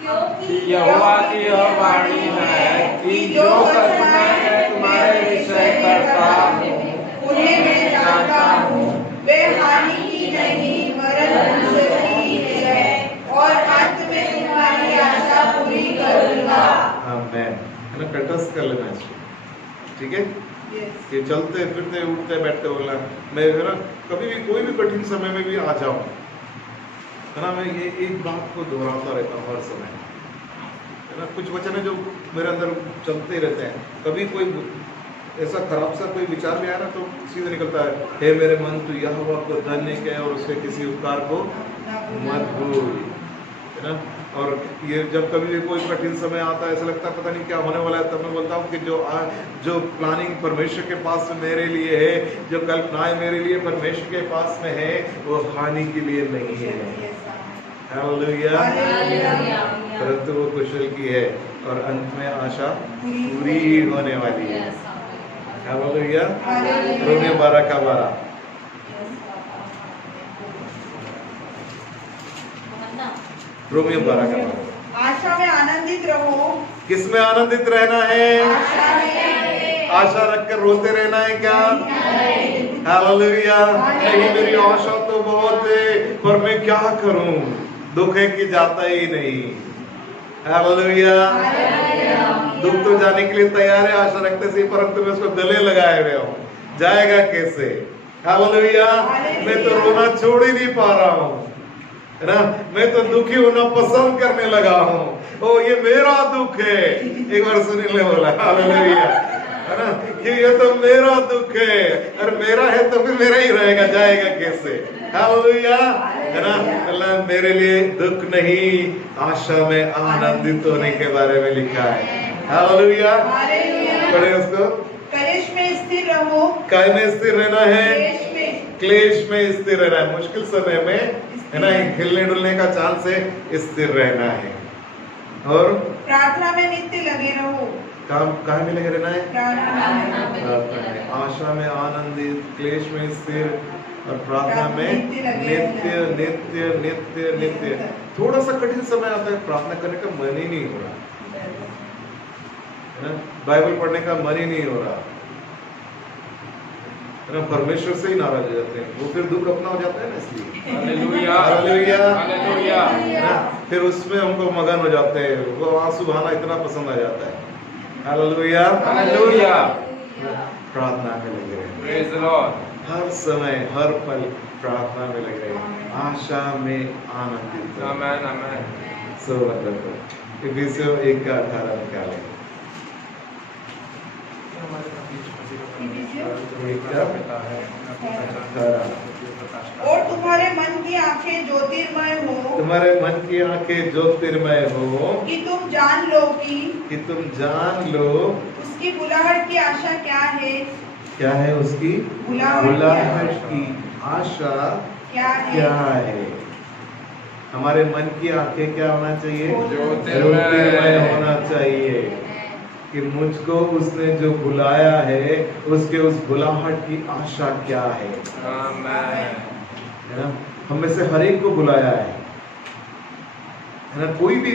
क्योंकि यहोवा की यह वाणी है कि जो कल्पना मैं तुम्हारे विषय करता हूँ उन्हें मैं जानता हूँ, वे हानि की नहीं वरन मनुष्य की है, और अंत में तुम्हारी आशा पूरी करूँगा। आमेन। है ना, कंठस्थ कर लेना इसको, ठीक है? कि चलते फिरते उठते बैठते बोलना, मैं है ना कभी भी कोई भी कठिन समय में भी आ जाऊं, है ना, मैं ये एक बात को दोहराता रहता हूँ हर समय, है ना। कुछ वचन है जो मेरे अंदर चलते ही रहते हैं। कभी कोई ऐसा खराब सा कोई विचार में आया ना तो सीधे निकलता है, हे मेरे मन तू यहोवा को धन्य कह और उसके किसी उपकार को मत भूल, है ना। और ये जब कभी भी कोई कठिन समय आता है, ऐसा लगता है पता नहीं क्या होने वाला है, तब मैं बोलता हूँ कि जो प्लानिंग परमेश्वर के पास में मेरे लिए है, जो कल्पनाएं मेरे लिए परमेश्वर के पास में है, वो हानि के लिए नहीं है। हालेलुया। परंतु वो कुशल की है और अंत में आशा पूरी होने वाली है। हालेलुया। रोमियो 12:12। रोमियो 12:12। आशा में आनंदित रहो। किसमें आनंदित रहना है? आशा में। आशा रखकर रोते रहना है क्या? हालेलुया। नहीं, मेरी आशा तो बहुत है पर मैं क्या करूं, दुख है कि जाता ही नहीं। हालेलुया। दुख तो जाने के लिए तैयार है आशा रखते से, परंतु मैं उसको गले लगाए हुए हूं, जाएगा कैसे? हालेलुया। मैं तो रोना छोड़ ही नहीं पा रहा हूं, है ना। मैं तो दुखी होना पसंद करने लगा हूँ। ओ ये मेरा दुख है, एक बार सुनील ने बोला, हालेलुया, है ना, कि ये तो मेरा दुख है, और मेरा है तो फिर मेरा ही रहेगा, जाएगा कैसे? हालेलुया, है ना। अल्लाह मेरे लिए दुख नहीं, आशा में आनंदित होने के बारे में लिखा है। हालेलुया। पढ़े उसको। कलेश में स्थिर रहो। काय में स्थिर रहना है? क्लेश में स्थिर रहना है। मुश्किल समय में, है ना, हिलने डुलने का चांस है, स्थिर रहना है। और प्रार्थना में नित्य लगे रहो। काम कहाँ में लगे रहना है? प्रार्थना में। आशा में आनंदित, क्लेश में स्थिर और प्रार्थना में नित्य नित्य नित्य नित्य। थोड़ा सा कठिन समय आता है, प्रार्थना करने का मन ही नहीं हो रहा, है ना, बाइबल पढ़ने का मन ही नहीं हो रहा, है ना, परमेश्वर से ही नाराज हो जाते हैं, वो फिर दुख अपना हो जाता है ना, इसलिए हालेलुया हालेलुया, हालेलुया, है ना। फिर उसमें हमको मगन हो जाते हैं, वो आंसू बहाना इतना पसंद आ जाता है। Hallelujah hallelujah. प्रार्थना में लगे रहे, प्रेज द लॉर्ड। हर समय हर पल प्रार्थना में लगे रहे, आशा में आनंदित रहे। आमेन आमेन। So wonderful. इफिसियों 1:18 निकालें। और तुम्हारे मन की आंखें ज्योतिर्मय हो। तुम्हारे मन की आंखें ज्योतिर्मय हो, कि तुम जान लो उसकी बुलाहट की आशा क्या है। क्या है उसकी बुलाहट की आशा क्या है? हमारे मन की आंखें क्या होना चाहिए? ज्योतिर्मय होना चाहिए, कि मुझको उसने जो बुलाया है उसके उस बुलाहट की आशा क्या है। आमेन। है ना, हम में से हर एक को बुलाया है ना। कोई भी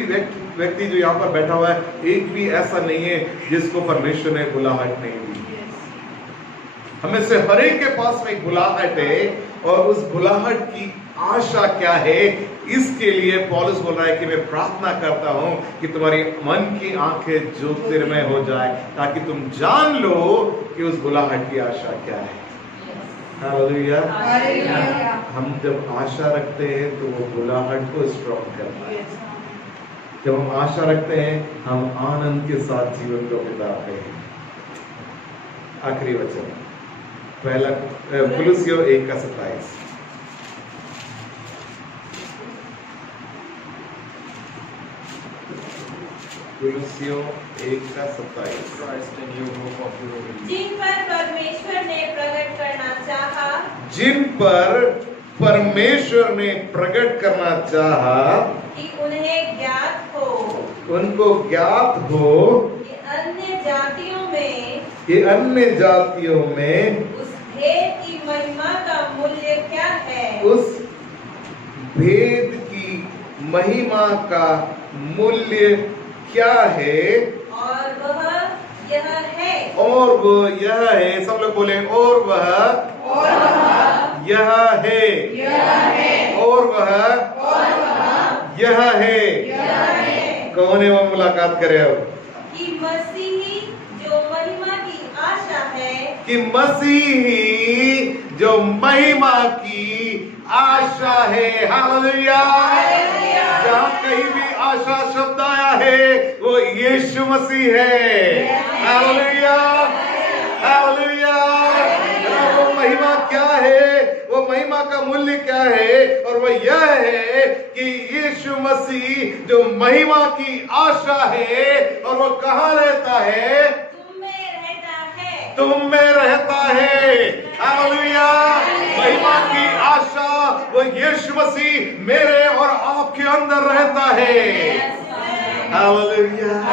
व्यक्ति जो यहाँ पर बैठा हुआ है, एक भी ऐसा नहीं है जिसको परमेश्वर ने बुलाहट नहीं दी। हमें से हर एक के पास में एक बुलाहट है, और उस बुलाहट की आशा क्या है, इसके लिए पौलुस बोल रहा है कि मैं प्रार्थना करता हूं कि तुम्हारी मन की आंखें ज्योतिर्मय हो जाए, ताकि तुम जान लो कि उस बुलाहट की आशा क्या है। हालेलुया। हम जब आशा रखते हैं तो वो बुलाहट को स्ट्रॉन्ग करता है। जब हम आशा रखते हैं, हम आनंद के साथ जीवन को बिताते हैं। आखिरी वचन, पहला कुलुस्सियों 1:27। कुलुस्सियों 1:27। जिन पर परमेश्वर ने प्रकट करना चाहा, जिन पर परमेश्वर ने प्रकट करना चाहा कि उन्हें ज्ञात हो, उनको ज्ञात हो कि अन्य जातियों में उस भेद की महिमा का मूल्य क्या है। उस भेद की महिमा का मूल्य क्या है? और वह यह है। और वो यह है, सब लोग बोले, और वह यह है, और वह यह है। कौन है वो? मुलाकात करे अब। कि मसीही जो महिमा की आशा है, कि मसीही जो महिमा की आशा है। हालेलुया। जहाँ कहीं भी आशा शब्द आया है वो यीशु मसीह है। Hallelujah, hallelujah. वो महिमा क्या है? वो महिमा का मूल्य क्या है? और वो यह है कि यीशु मसीह जो महिमा की आशा है, और वो कहाँ रहता है? तुम में रहता है। हालेलुया। महिमा की आशा वो यीशु मसीह मेरे और आपके अंदर रहता है। हालेलुया।